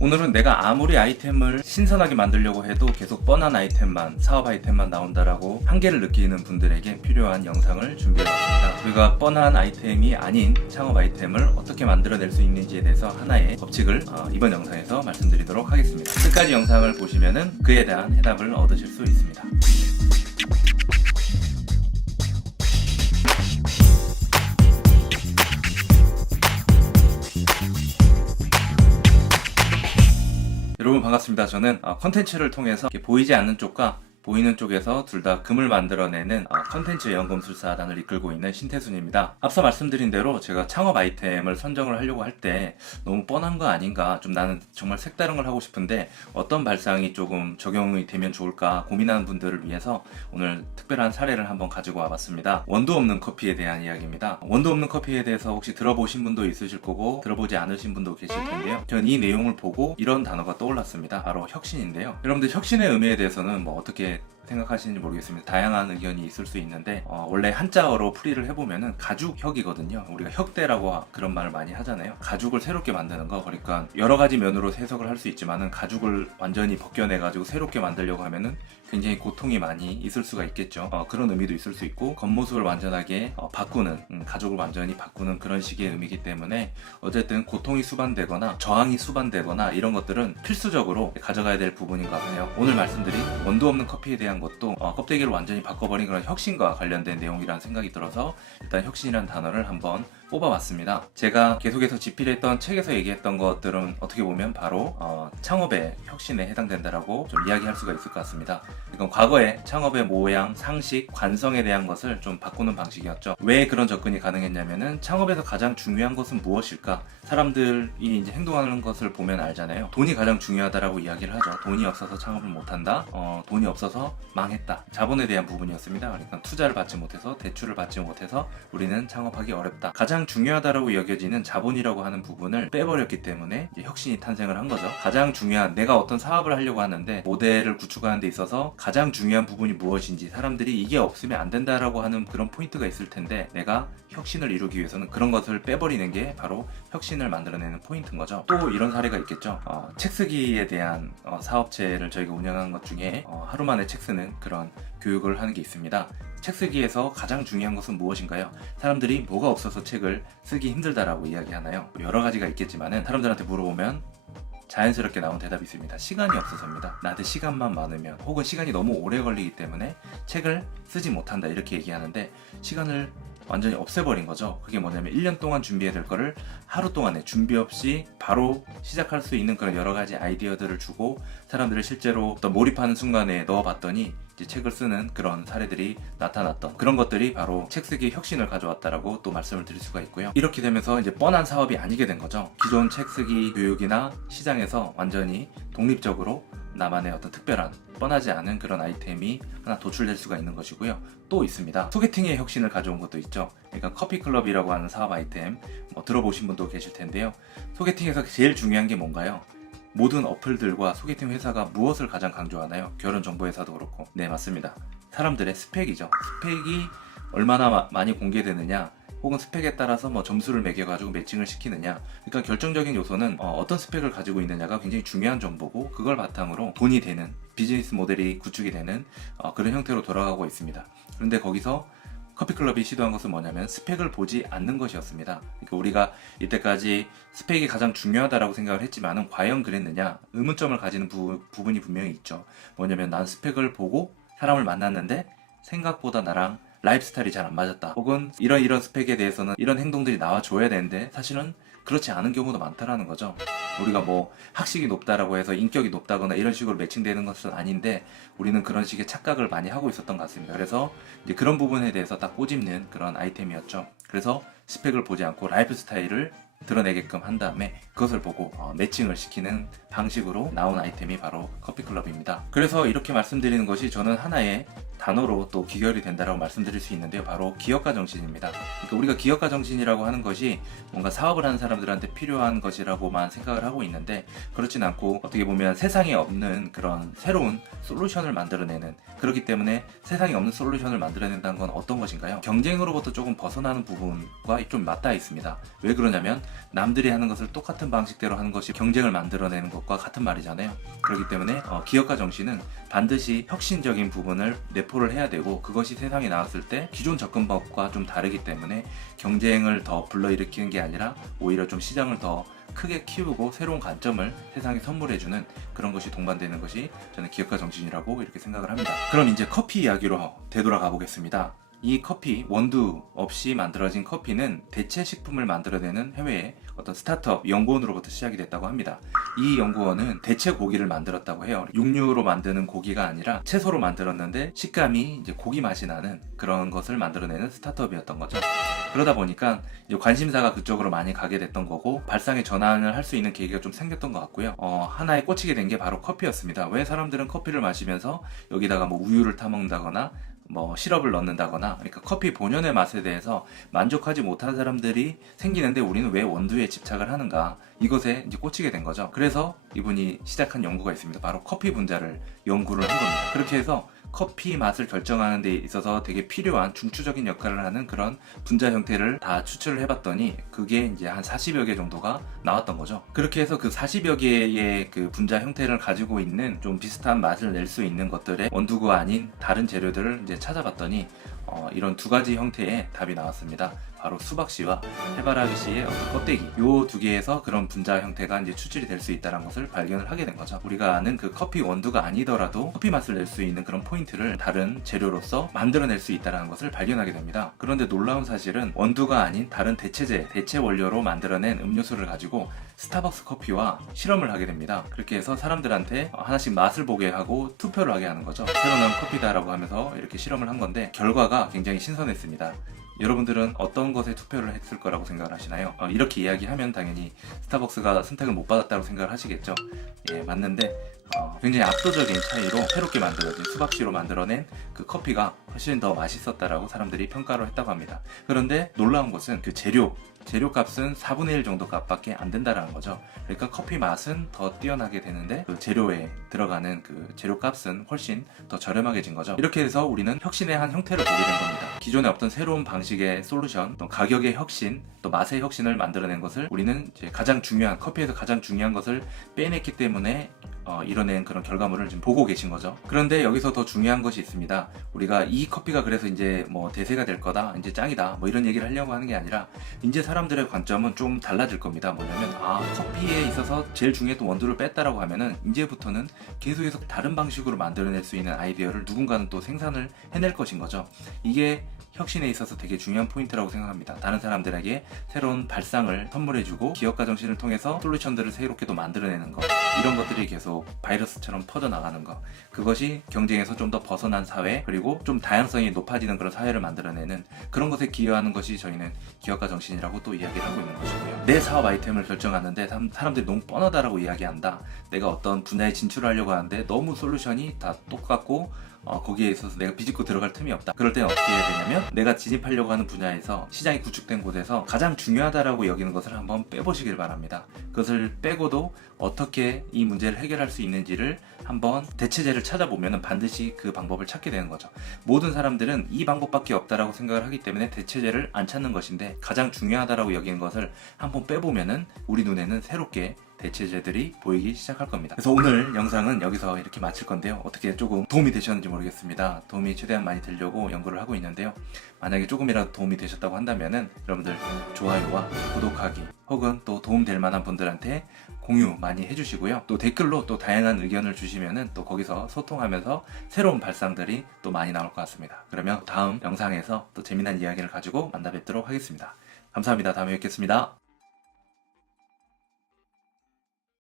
오늘은 내가 아무리 아이템을 신선하게 만들려고 해도 계속 뻔한 아이템만, 사업 아이템만 나온다라고 한계를 느끼는 분들에게 필요한 영상을 준비해봤습니다. 우리가 뻔한 아이템이 아닌 창업 아이템을 어떻게 만들어낼 수 있는지에 대해서 하나의 법칙을 이번 영상에서 말씀드리도록 하겠습니다. 끝까지 영상을 보시면 그에 대한 해답을 얻으실 수 있습니다. 여러분 반갑습니다. 저는 컨텐츠를 통해서 보이지 않는 쪽과 보이는 쪽에서 둘 다 금을 만들어내는 컨텐츠 연금술사단을 이끌고 있는 신태순입니다. 앞서 말씀드린 대로 제가 창업 아이템을 선정을 하려고 할 때 너무 뻔한 거 아닌가, 좀 나는 정말 색다른 걸 하고 싶은데 어떤 발상이 조금 적용이 되면 좋을까 고민하는 분들을 위해서 오늘 특별한 사례를 한번 가지고 와봤습니다. 원두 없는 커피에 대한 이야기입니다. 원두 없는 커피에 대해서 혹시 들어보신 분도 있으실 거고 들어보지 않으신 분도 계실 텐데요. 저는 이 내용을 보고 이런 단어가 떠올랐습니다. 바로 혁신인데요. 여러분들 혁신의 의미에 대해서는 어떻게 생각하시는지 모르겠습니다. 다양한 의견이 있을 수 있는데 원래 한자어로 풀이를 해보면은 가죽혁이거든요. 우리가 혁대라고 그런 말을 많이 하잖아요. 가죽을 새롭게 만드는 거. 그러니까 여러 가지 면으로 해석을 할 수 있지만은 가죽을 완전히 벗겨내가지고 새롭게 만들려고 하면은 굉장히 고통이 많이 있을 수가 있겠죠. 그런 의미도 있을 수 있고 겉모습을 완전하게 바꾸는, 가죽을 완전히 바꾸는 그런 식의 의미이기 때문에 어쨌든 고통이 수반되거나 저항이 수반되거나 이런 것들은 필수적으로 가져가야 될 부분인가 봐요. 오늘 말씀드린 원두 없는 커피에 대한 것도 껍데기를 완전히 바꿔버린 그런 혁신과 관련된 내용이라는 생각이 들어서 일단 혁신이라는 단어를 한번 뽑아봤습니다. 제가 계속해서 집필했던 책에서 얘기했던 것들은 어떻게 보면 바로 창업의 혁신에 해당된다라고 좀 이야기할 수가 있을 것 같습니다. 이건 과거에 창업의 모양, 상식, 관성에 대한 것을 좀 바꾸는 방식이었죠. 왜 그런 접근이 가능했냐면은 창업에서 가장 중요한 것은 무엇일까? 사람들이 이제 행동하는 것을 보면 알잖아요. 돈이 가장 중요하다라고 이야기를 하죠. 돈이 없어서 창업을 못한다. 돈이 없어서 망했다. 자본에 대한 부분이었습니다. 그러니까 투자를 받지 못해서, 대출을 받지 못해서 우리는 창업하기 어렵다. 가장 중요하다라고 여겨지는 자본이라고 하는 부분을 빼버렸기 때문에 이제 혁신이 탄생을 한 거죠. 가장 중요한, 내가 어떤 사업을 하려고 하는데 모델을 구축하는 데 있어서 가장 중요한 부분이 무엇인지, 사람들이 이게 없으면 안 된다라고 하는 그런 포인트가 있을 텐데 내가 혁신을 이루기 위해서는 그런 것을 빼버리는 게 바로 혁신을 만들어내는 포인트인 거죠. 또 이런 사례가 있겠죠. 책 쓰기에 대한 사업체를 저희가 운영하는 것 중에 하루 만에 책 쓰는 그런 교육을 하는 게 있습니다. 책 쓰기에서 가장 중요한 것은 무엇인가요? 사람들이 뭐가 없어서 책을 쓰기 힘들다라고 이야기하나요? 여러 가지가 있겠지만은 사람들한테 물어보면 자연스럽게 나온 대답이 있습니다. 시간이 없어서입니다. 나한테 시간만 많으면, 혹은 시간이 너무 오래 걸리기 때문에 책을 쓰지 못한다, 이렇게 얘기하는데 시간을 완전히 없애버린 거죠. 그게 뭐냐면 1년 동안 준비해야 될 거를 하루 동안에 준비 없이 바로 시작할 수 있는 그런 여러 가지 아이디어들을 주고 사람들을 실제로 어떤 몰입하는 순간에 넣어봤더니 이제 책을 쓰는 그런 사례들이 나타났던 그런 것들이 바로 책 쓰기 혁신을 가져왔다라고 또 말씀을 드릴 수가 있고요. 이렇게 되면서 이제 뻔한 사업이 아니게 된 거죠. 기존 책 쓰기 교육이나 시장에서 완전히 독립적으로 나만의 어떤 특별한, 뻔하지 않은 그런 아이템이 하나 도출될 수가 있는 것이고요. 또 있습니다. 소개팅의 혁신을 가져온 것도 있죠. 그러니까 커피클럽이라고 하는 사업 아이템 들어보신 분도 계실 텐데요. 소개팅에서 제일 중요한 게 뭔가요? 모든 어플들과 소개팅 회사가 무엇을 가장 강조하나요? 결혼정보회사도 그렇고. 네, 맞습니다. 사람들의 스펙이죠. 스펙이 얼마나 많이 공개되느냐, 혹은 스펙에 따라서 점수를 매겨가지고 매칭을 시키느냐. 그러니까 결정적인 요소는 어떤 스펙을 가지고 있느냐가 굉장히 중요한 정보고, 그걸 바탕으로 돈이 되는, 비즈니스 모델이 구축이 되는 그런 형태로 돌아가고 있습니다. 그런데 거기서 커피클럽이 시도한 것은 뭐냐면 스펙을 보지 않는 것이었습니다. 그러니까 우리가 이때까지 스펙이 가장 중요하다고 생각을 했지만은 과연 그랬느냐, 의문점을 가지는 부분이 분명히 있죠. 뭐냐면 난 스펙을 보고 사람을 만났는데 생각보다 나랑 라이프 스타일이 잘 안 맞았다, 혹은 이런 스펙에 대해서는 이런 행동들이 나와줘야 되는데 사실은 그렇지 않은 경우도 많다라는 거죠. 우리가 학식이 높다라고 해서 인격이 높다거나 이런 식으로 매칭되는 것은 아닌데 우리는 그런 식의 착각을 많이 하고 있었던 것 같습니다. 그래서 이제 그런 부분에 대해서 딱 꼬집는 그런 아이템이었죠. 그래서 스펙을 보지 않고 라이프 스타일을 드러내게끔 한 다음에 그것을 보고 매칭을 시키는 방식으로 나온 아이템이 바로 커피클럽입니다. 그래서 이렇게 말씀드리는 것이 저는 하나의 단어로 또 귀결이 된다라고 말씀드릴 수 있는데요. 바로 기업가 정신입니다. 그러니까 우리가 기업가 정신이라고 하는 것이 뭔가 사업을 하는 사람들한테 필요한 것이라고만 생각을 하고 있는데, 그렇진 않고 어떻게 보면 세상에 없는 그런 새로운 솔루션을 만들어내는, 그렇기 때문에 세상에 없는 솔루션을 만들어낸다는 건 어떤 것인가요? 경쟁으로부터 조금 벗어나는 부분과 좀 맞닿아 있습니다. 왜 그러냐면 남들이 하는 것을 똑같은 방식대로 하는 것이 경쟁을 만들어내는 것과 같은 말이잖아요. 그렇기 때문에 기업가 정신은 반드시 혁신적인 부분을 내포를 해야 되고, 그것이 세상에 나왔을 때 기존 접근법과 좀 다르기 때문에 경쟁을 더 불러일으키는 게 아니라 오히려 좀 시장을 더 크게 키우고 새로운 관점을 세상에 선물해주는 그런 것이 동반되는 것이 저는 기업가 정신이라고 이렇게 생각을 합니다. 그럼 이제 커피 이야기로 되돌아가 보겠습니다. 이 커피, 원두 없이 만들어진 커피는 대체 식품을 만들어내는 해외의 어떤 스타트업 연구원으로부터 시작이 됐다고 합니다. 이 연구원은 대체 고기를 만들었다고 해요. 육류로 만드는 고기가 아니라 채소로 만들었는데 식감이 이제 고기 맛이 나는 그런 것을 만들어내는 스타트업이었던 거죠. 그러다 보니까 이제 관심사가 그쪽으로 많이 가게 됐던 거고, 발상의 전환을 할 수 있는 계기가 좀 생겼던 것 같고요. 하나에 꽂히게 된 게 바로 커피였습니다. 왜 사람들은 커피를 마시면서 여기다가 뭐 우유를 타먹는다거나 뭐 시럽을 넣는다거나, 그러니까 커피 본연의 맛에 대해서 만족하지 못한 사람들이 생기는데 우리는 왜 원두에 집착을 하는가, 이것에 이제 꽂히게 된 거죠. 그래서 이분이 시작한 연구가 있습니다. 바로 커피 분자를 연구를 한 겁니다. 그렇게 해서 커피 맛을 결정하는 데 있어서 되게 필요한 중추적인 역할을 하는 그런 분자 형태를 다 추출을 해봤더니 그게 이제 한 40여 개 정도가 나왔던 거죠. 그렇게 해서 그 40여 개의 그 분자 형태를 가지고 있는 좀 비슷한 맛을 낼 수 있는 것들의 원두가 아닌 다른 재료들을 이제 찾아봤더니 이런 두 가지 형태의 답이 나왔습니다. 바로 수박씨와 해바라기씨의 껍데기, 요 두 개에서 그런 분자 형태가 이제 추출이 될 수 있다는 것을 발견을 하게 된 거죠. 우리가 아는 그 커피 원두가 아니더라도 커피 맛을 낼 수 있는 그런 포인트를 다른 재료로서 만들어낼 수 있다는 것을 발견하게 됩니다. 그런데 놀라운 사실은 원두가 아닌 다른 대체제, 대체 원료로 만들어낸 음료수를 가지고 스타벅스 커피와 실험을 하게 됩니다. 그렇게 해서 사람들한테 하나씩 맛을 보게 하고 투표를 하게 하는 거죠. 새로 나온 커피다라고 하면서 이렇게 실험을 한 건데 결과가 굉장히 신선했습니다. 여러분들은 어떤 것에 투표를 했을 거라고 생각을 하시나요? 이렇게 이야기하면 당연히 스타벅스가 선택을 못 받았다고 생각을 하시겠죠. 예, 맞는데 굉장히 압도적인 차이로 새롭게 만들어진 수박씨로 만들어낸 그 커피가 훨씬 더 맛있었다라고 사람들이 평가를 했다고 합니다. 그런데 놀라운 것은 그 재료 값은 4분의 1 정도 값밖에 안 된다라는 거죠. 그러니까 커피 맛은 더 뛰어나게 되는데 그 재료에 들어가는 그 재료 값은 훨씬 더 저렴하게진 거죠. 이렇게 해서 우리는 혁신의 한 형태를 보게 된 겁니다. 기존에 없던 새로운 방식의 솔루션, 또 가격의 혁신, 또 맛의 혁신을 만들어낸 것을 우리는 이제 가장 중요한, 커피에서 가장 중요한 것을 빼냈기 때문에 이뤄낸 그런 결과물을 지금 보고 계신 거죠. 그런데 여기서 더 중요한 것이 있습니다. 우리가 이 커피가 그래서 이제 뭐 대세가 될 거다, 이제 짱이다, 뭐 이런 얘기를 하려고 하는 게 아니라 이제 사람들의 관점은 좀 달라질 겁니다. 뭐냐면 커피에 있어서 제일 중요했던 원두를 뺐다라고 하면은 이제부터는 계속해서 다른 방식으로 만들어낼 수 있는 아이디어를 누군가는 또 생산을 해낼 것인 거죠. 이게 혁신에 있어서 되게 중요한 포인트라고 생각합니다. 다른 사람들에게 새로운 발상을 선물해주고 기업가 정신을 통해서 솔루션들을 새롭게 또 만들어내는 것, 이런 것들이 계속 바이러스처럼 퍼져나가는 것, 그것이 경쟁에서 좀 더 벗어난 사회, 그리고 좀 다양성이 높아지는 그런 사회를 만들어내는 그런 것에 기여하는 것이 저희는 기업가 정신이라고 또 이야기를 하고 있는 것이고요. 내 사업 아이템을 결정하는데 사람들이 너무 뻔하다라고 이야기한다, 내가 어떤 분야에 진출을 하려고 하는데 너무 솔루션이 다 똑같고 거기에 있어서 내가 비집고 들어갈 틈이 없다. 그럴 때는 어떻게 해야 되냐면 내가 진입하려고 하는 분야에서 시장이 구축된 곳에서 가장 중요하다라고 여기는 것을 한번 빼보시길 바랍니다. 그것을 빼고도 어떻게 이 문제를 해결할 수 있는지를 한번 대체제를 찾아보면 반드시 그 방법을 찾게 되는 거죠. 모든 사람들은 이 방법밖에 없다라고 생각을 하기 때문에 대체제를 안 찾는 것인데, 가장 중요하다라고 여기는 것을 한번 빼보면은 우리 눈에는 새롭게 대체제들이 보이기 시작할 겁니다. 그래서 오늘 영상은 여기서 이렇게 마칠 건데요. 어떻게 조금 도움이 되셨는지 모르겠습니다. 도움이 최대한 많이 되려고 연구를 하고 있는데요. 만약에 조금이라도 도움이 되셨다고 한다면은 여러분들 좋아요와 구독하기, 혹은 또 도움될 만한 분들한테 공유 많이 해주시고요. 또 댓글로 또 다양한 의견을 주시면은 또 거기서 소통하면서 새로운 발상들이 또 많이 나올 것 같습니다. 그러면 다음 영상에서 또 재미난 이야기를 가지고 만나 뵙도록 하겠습니다. 감사합니다. 다음에 뵙겠습니다.